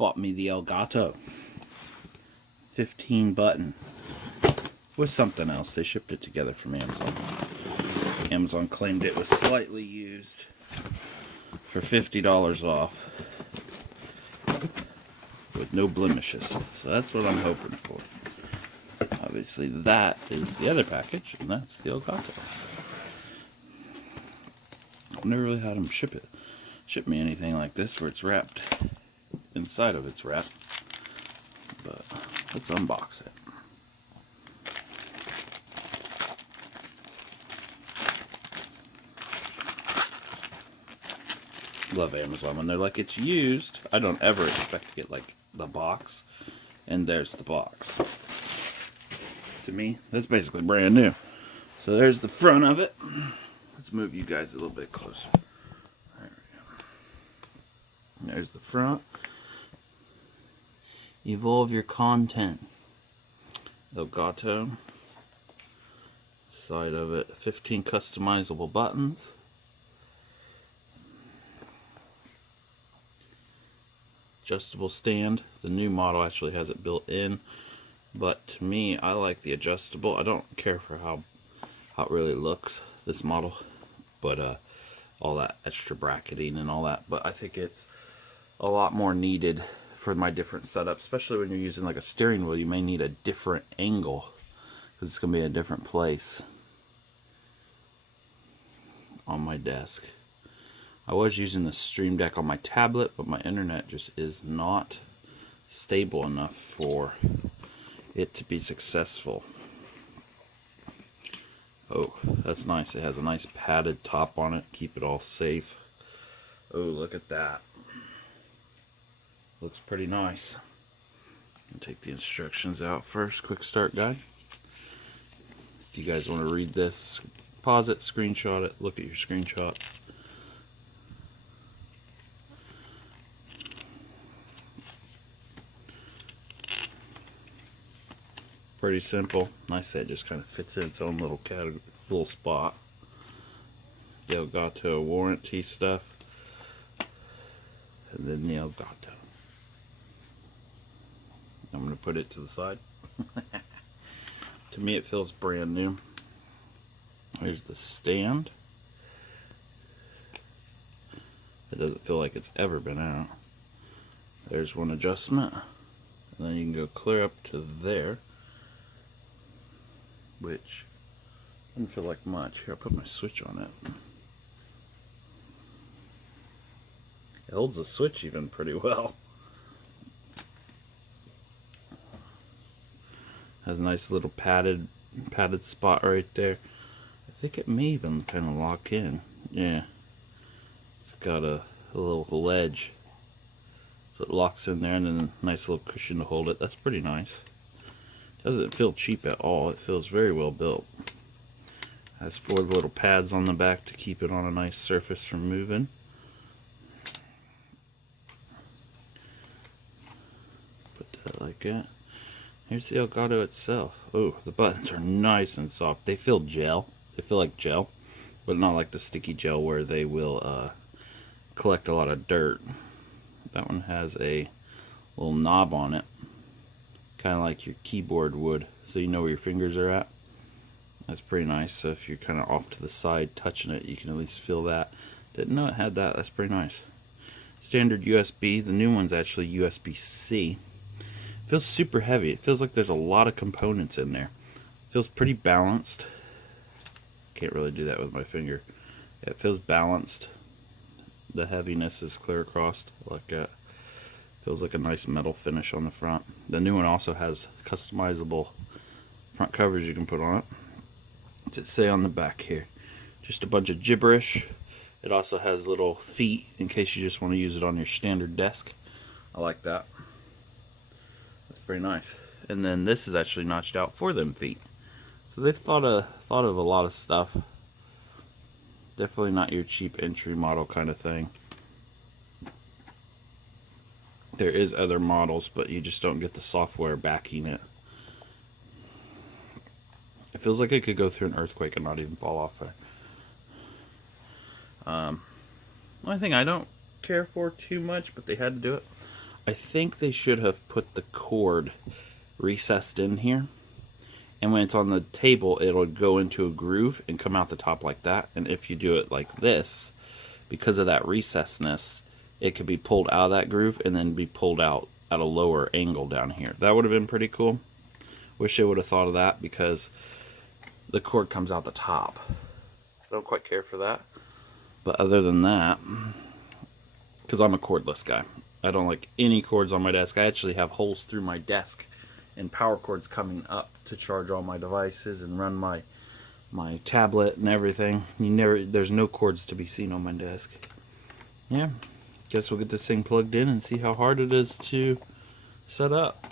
bought me the Elgato 15 button with something else. They shipped it together from Amazon. Amazon claimed it was slightly used for $50 off with no blemishes. So that's what I'm hoping for. Obviously that is the other package, and that's the Elgato. I've never really had them ship me anything like this where it's wrapped inside of its wrap. But let's unbox it. Love Amazon when they're like, it's used. I don't ever expect to get like the box, and there's the box. To me, that's basically brand new. So there's the front of it. Let's move you guys a little bit closer. There we go. There's the front. Evolve your content. Elgato. Side of it, 15 customizable buttons. Adjustable stand. The new model actually has it built in, but to me, I like the adjustable. I don't care for how it really looks, this model, but all that extra bracketing and all that. But I think it's a lot more needed for my different setups, especially when you're using like a steering wheel. You may need a different angle because it's gonna be a different place on my desk. I was using the Stream Deck on my tablet, but my internet just is not stable enough for it to be successful. Oh, that's nice. It has a nice padded top on it. Keep it all safe. Oh, look at that. Looks pretty nice. I'll take the instructions out first. Quick start guide. If you guys want to read this, pause it, screenshot it, look at your screenshot. Pretty simple. Nice that it just kind of fits in its own little category, little spot. The Elgato warranty stuff. And then the Elgato. I'm going to put it to the side. To me it feels brand new. Here's the stand. It doesn't feel like it's ever been out. There's one adjustment. And then you can go clear up to there, which doesn't feel like much. Here, I'll put my switch on it. It holds the switch even pretty well. Has a nice little padded spot right there. I think it may even kind of lock in. Yeah. It's got a little ledge. So it locks in there, and then a nice little cushion to hold it. That's pretty nice. Doesn't feel cheap at all. It feels very well built. Has 4 little pads on the back to keep it on a nice surface from moving. Put that like that. Here's the Elgato itself. Oh, the buttons are nice and soft. They feel gel. They feel like gel, but not like the sticky gel where they will collect a lot of dirt. That one has a little knob on it, kind of like your keyboard would, so you know where your fingers are at. That's pretty nice. So if you're kind of off to the side touching it, you can at least feel that. Didn't know it had that. That's pretty nice. Standard USB. The new one's actually USB-C. Feels super heavy. It feels like there's a lot of components in there. Feels pretty balanced. Can't really do that with my finger. It feels balanced. The heaviness is clear across like that. Feels like a nice metal finish on the front. The new one also has customizable front covers you can put on it. What's it say on the back here? Just a bunch of gibberish. It also has little feet in case you just want to use it on your standard desk. I like that. That's pretty nice. And then this is actually notched out for them feet. So they've thought of a lot of stuff. Definitely not your cheap entry model kind of thing. There is other models, but you just don't get the software backing it. It feels like it could go through an earthquake and not even fall off there. One thing I don't care for too much, but they had to do it. I think they should have put the cord recessed in here. And when it's on the table, it'll go into a groove and come out the top like that. And if you do it like this, because of that recessedness, it could be pulled out of that groove and then be pulled out at a lower angle down here. That would have been pretty cool. Wish they would have thought of that, because the cord comes out the top. I don't quite care for that. But other than that, because I'm a cordless guy, I don't like any cords on my desk. I actually have holes through my desk and power cords coming up to charge all my devices and run my tablet and everything. There's no cords to be seen on my desk. Yeah, guess we'll get this thing plugged in and see how hard it is to set up.